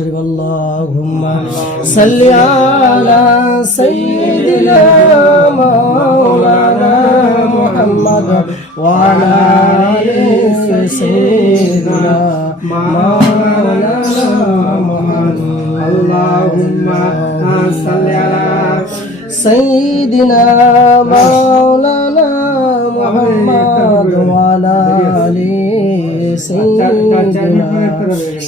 শরীফ আল্লাহুম্মা সাল্লি আলা সাইয়্যিদিনা মাওলানা মুহাম্মদ ওয়া আলা আলি সাইয়্যিদিনা মাওলানা মুহাম্মদ আল্লাহুম্মা সাল্লি আলা সাইয়্যিদিনা মাওলানা মুহাম্মদ ওয়া আলা আলি সাইয়্যিদিনা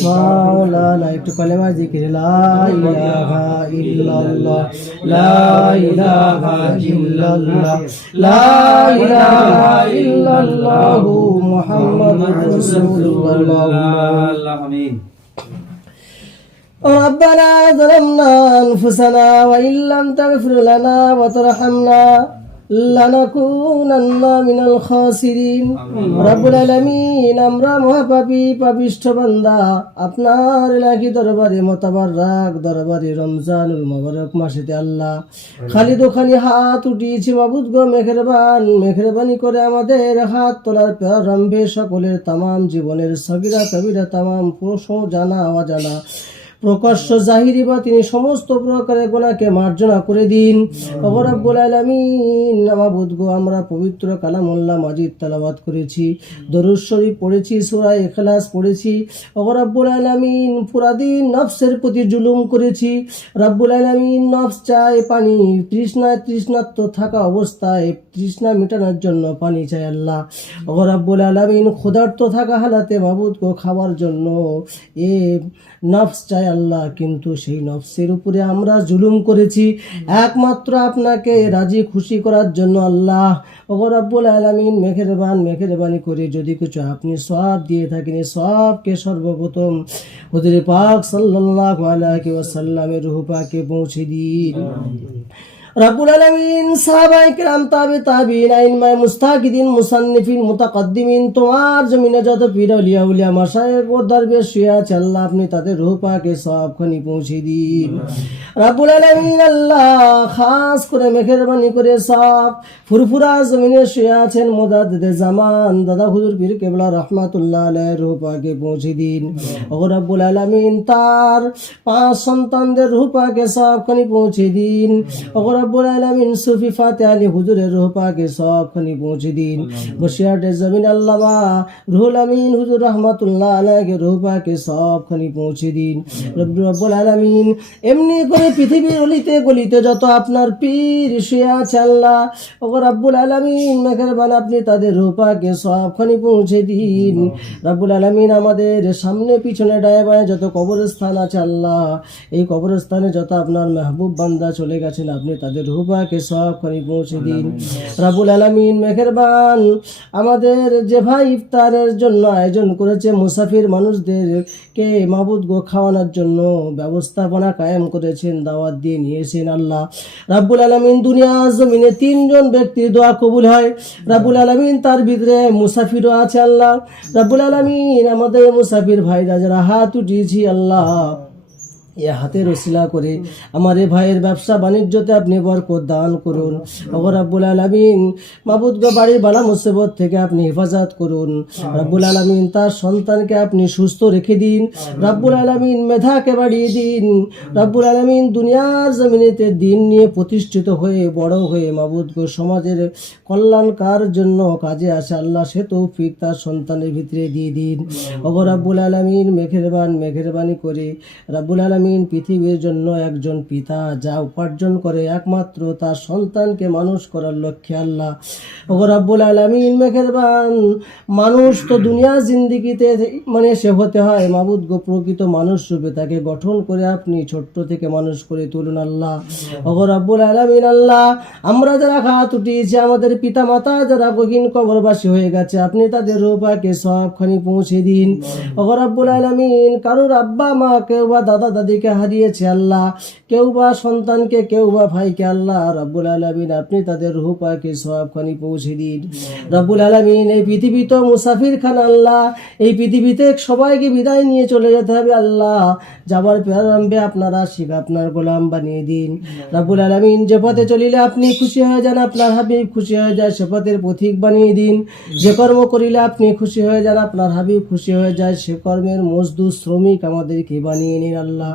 মাওলানা। একটু কলেমা জিকির লা ইলাহা ইল্লাল্লাহ লা ইলাহা ইল্লাল্লাহ লা ইলাহা ইল্লাল্লাহ মুহাম্মাদুর রাসূলুল্লাহ। আমিন। ربنا ظلمنا أنفسنا وإن لم تغفر لنا وترحمنا لنكونن من الخاسرين। রব্বুল আলামিন, আমরা মহাপাপী পাপিষ্ঠ বান্দা, আপনার ইলাহি দরবারে মোতাবারক দরবারে রমজানুল মুবারক মাসেতে আল্লাহ খালি দোখানি হাত উঠিয়েছি। মাবুদ গো, মেহেরবানি করে আমাদের হাত তোলার প্রারম্ভে সকলের তামাম জীবনের সগীরা কবিরা তামাম প্রশ্ন জানা অজানা প্রকাশ্য জাহিরি বা তিনি সমস্ত প্রকারের গুনাহকে মার্জনা করে দিন। ওগো রব্বুল আলামিন, মাবুদ গো, আমরা পবিত্র কালামুল্লাহ মাজিদ তেলাওয়াত করেছি, দরুদ শরীফ পড়েছি, সূরা ইখলাস পড়েছি। ওগো রব্বুল আলামিন, পুরা দিন নফসের প্রতি জুলুম করেছি। রব্বুল আলামিন, নফস চায় পানি, তৃষ্ণার্ত থাকা অবস্থায় তৃষ্ণা মেটানোর জন্য পানি চায় আল্লাহ। ওগো রব্বুল আলামিন, ক্ষুধার্ত থাকা হালাতে মাবুদ গো খাবার জন্য এ নফস চায় আল্লাহ, কিন্তু সেই নফসের উপরে আমরা জুলুম করেছি একমাত্র আপনাকে রাজি খুশি করার জন্য আল্লাহ। ওগো রব্বুল আলামিন, মেহেরবানি করে যদি কিছু আপনি সওয়াব দিয়ে থাকেন, সওয়াবকে সর্বপ্রথম হুজুর পাক সাল্লাল্লাহু আলাইহি ওয়াসাল্লামের রূহ পাকে পৌঁছে দিন। রব্বুল আলামিন, সাহাবায়ে কেরাম, তাবিঈন, আইম্মায়ে মুস্তাহিদিন, মুসান্নিফিন, মুতাকাদ্দিমিন, তোমার জমিনে যত পীর আউলিয়া মাশায়েখ ও দরবেশ শুয়ে আছে আল্লাহ, আপনি তাদের রূহ পাকে সওয়াবখানি পৌঁছে দিন। রব্বুল আলামিন, আল্লাহ খাস করে মেহেরবানি করে সব ফুরফুরা জমিনে শুয়ে আছেন মুজাদ্দিদে জামান দাদা হুজুর পীর কেবলা রাহমাতুল্লাহ আলাইহির রূহ পাকে পৌঁছে দিন। ওগো রব্বুল আলামিন, তার 5 সন্তানদের রূহ পাকে সওয়াবখানি পৌঁছে দিন। ওগো রব্বুল আলামিন, সুফি ফাতে আলী হুজুরের রূহ পাকে সওয়াবখানি পৌঁছে দিন। বসিরহাটে জমিন আল্লামা রুহুল আমিন হুজুর রাহমাতুল্লাহ আলাইহির রূহ পাকে সওয়াবখানি পৌঁছে দিন। রব্বুল আলামিন, এমনি করে পৃথিবীর অলিতে গলিতে যত আপনার পীর শুয়ে আছে আল্লাহ, ওগো রব্বুল আলামিন, মেহেরবান আপনি তাদের রূহ পাকে সওয়াবখানি পৌঁছে দিন। রব্বুল আলামিন, আমাদের সামনে পিছনে ডায়ে বায়ে যত কবরস্থান আছে আল্লাহ, এই কবরস্থানে যত আপনার মেহবুব বান্দা চলে গেছেন, আপনি তাদের রূহ পাকে সওয়াবখানি পৌঁছে দিন। রব্বুল আলামিন, মেহেরবান, আমাদের যে ভাই ইফতারের জন্য আয়োজন করেছে, মুসাফির মানুষদেরকে মাবুদ গো খাওয়ানোর জন্য ব্যবস্থাপনা কায়েম করেছেন, দাওয়াত দিয়ে নিয়েছেন আল্লাহ। রব্বুল আলামিন, দুনিয়া জমিনে 3 জন ব্যক্তির দোয়া কবুল হয়। রব্বুল আলামিন, তার ভিতরে মুসাফিরও আছে আল্লাহ। রব্বুল আলামিন, আমাদের মুসাফির ভাইরা যারা হাত উঠিয়েছি আল্লাহ, এ হাতের ওসিলা করে আমার এ ভাইয়ের ব্যবসা বাণিজ্যতে আপনি বরকত দান করুন। ওগো রব্বুল আলামিন, মাবুদ গো, বাড়ির বালা মুসিবত থেকে আপনি হেফাজত করুন। রব্বুল আলামিন, তার সন্তানকে আপনি সুস্থ রেখে দিন। রব্বুল আলামিন, মেধাকে বাড়িয়ে দিন। রব্বুল আলামিন, দুনিয়ার জমিনেতে দিন নিয়ে প্রতিষ্ঠিত হয়ে বড় হয়ে মাবুদ গো সমাজের কল্যাণকার জন্য কাজে আসে আল্লাহ, সে তৌফিক তার সন্তানের ভিতরে দিয়ে দিন। ওগো রব্বুল আলামিন, মেহেরবানি করে রব্বুল আলামিন, পৃথিবীর জন্য একজন পিতা যা উপার্জন করে একমাত্র তার সন্তানকে মানুষ করার লক্ষ্যে আল্লাহ। ওগো রব্বুল আলামিন, মেহেরবান, মানুষ তো দুনিয়া জিন্দেগিতে মানে সে হতে হয় মাবুদ গো, প্রকৃত মানুষ রূপে তাকে গঠন করে আপনি ছোট্ট থেকে মানুষ করে তুলুন আল্লাহ। ওগো রব্বুল আলামিন, আল্লাহ, আমরা যারা হাত উঠিয়েছি, আমাদের পিতা মাতা যারা গহীন কবরবাসী হয়ে গেছে, আপনি তাদের রূহ পাকে সওয়াবখানি পৌঁছে দিন। ওগো রব্বুল আলামিন, কারোর আব্বা মা কেউ বা দাদা দাদি আমাদেরকে হারিয়েছে আল্লাহ, কেউ বা সন্তানকে, কেউ বা ভাইকে, আল্লাহ রাব্বুল আলামিন আপনি তাদের রূহ পাকে সওয়াবখানি পৌঁছে দিন রাব্বুল আলামিন। এই পৃথিবী তো মুসাফির খানা আল্লাহ, এই পৃথিবীতে সবাইকে বিদায় নিয়ে চলে যেতে হবে আল্লাহ, যাবার প্রারম্ভে আপনারা শিখ আপনার গোলাম বানিয়ে দিন রাব্বুল আলামিন। যে পথে চলিলে আপনি খুশি হয়ে যান, আপনার হাবিব খুশি হয়ে যায়, সে পথের পথিক বানিয়ে দিন। যে কর্ম করিলে আপনি খুশি হয়ে যান, আপনার হাবিব খুশি হয়ে যায়, সে কর্মের মজদুর শ্রমিক আমাদেরকে বানিয়ে নিন আল্লাহ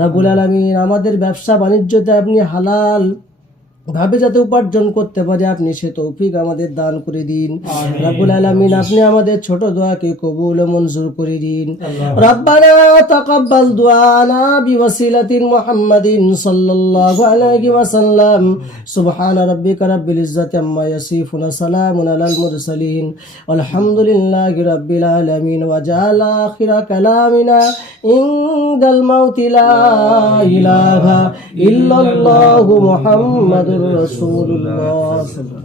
রাব্বুল আলামিন। আমাদের ব্যবসা বাণিজ্যতে আপনি হালাল ভাবে যাতে উপার্জন করতে পারে আপনি সে তৌফিক আমাদের দান করে দিন রাব্বুল আলামিন। আপনি আমাদের ছোট দোয়াকে কবুল ও মঞ্জুর করে দিন। রব্বানা তাকাব্বাল দুআনা বিওয়াসিলাতি মুহাম্মাদিন সাল্লাল্লাহু আলাইহি ওয়াসাল্লাম। সুবহানা রাব্বিকা রাব্বিল ইজ্জাতি আম্মা ইয়াসিফুন, সালামুন আলাল মুরসালিন, আলহামদুলিল্লাহি রাব্বিল আলামিন। ওয়া জাআলা আখিরা কালামিনা ইনদাল মাউতি লা ইলাহা ইল্লাল্লাহু মুহাম্মাদুর রাসূলুল্লাহ।